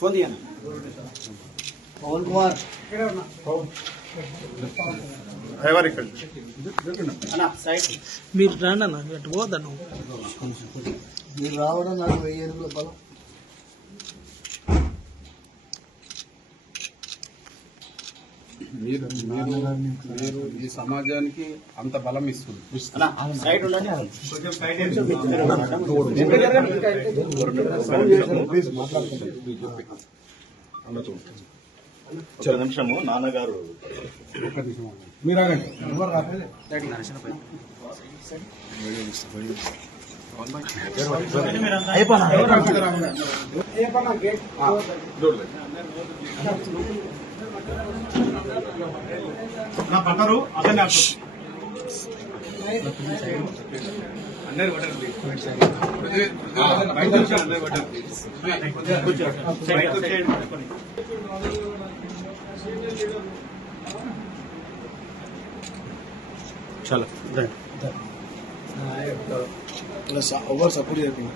Phone తీయండి పవన్ కుమార్. మీరు రండి అన్న పోదన్న మీరు రావడం నాకు వెయ్యి ఎనిమిది బలం మీరు మీరు మీరు ఈ సమాజానికి అంత బలం ఇస్తుంది. అన్న సైడ్ ఉండండి ఒక నాన్నగారు మీరు ఆగండి ఎవరు సపోర్ట్ వాయిస్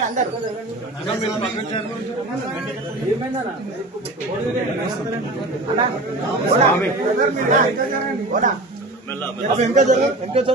అందరు అన్న, ఓడా. ఓడా. ఇంకా జరగదు ఇంకా జరగదు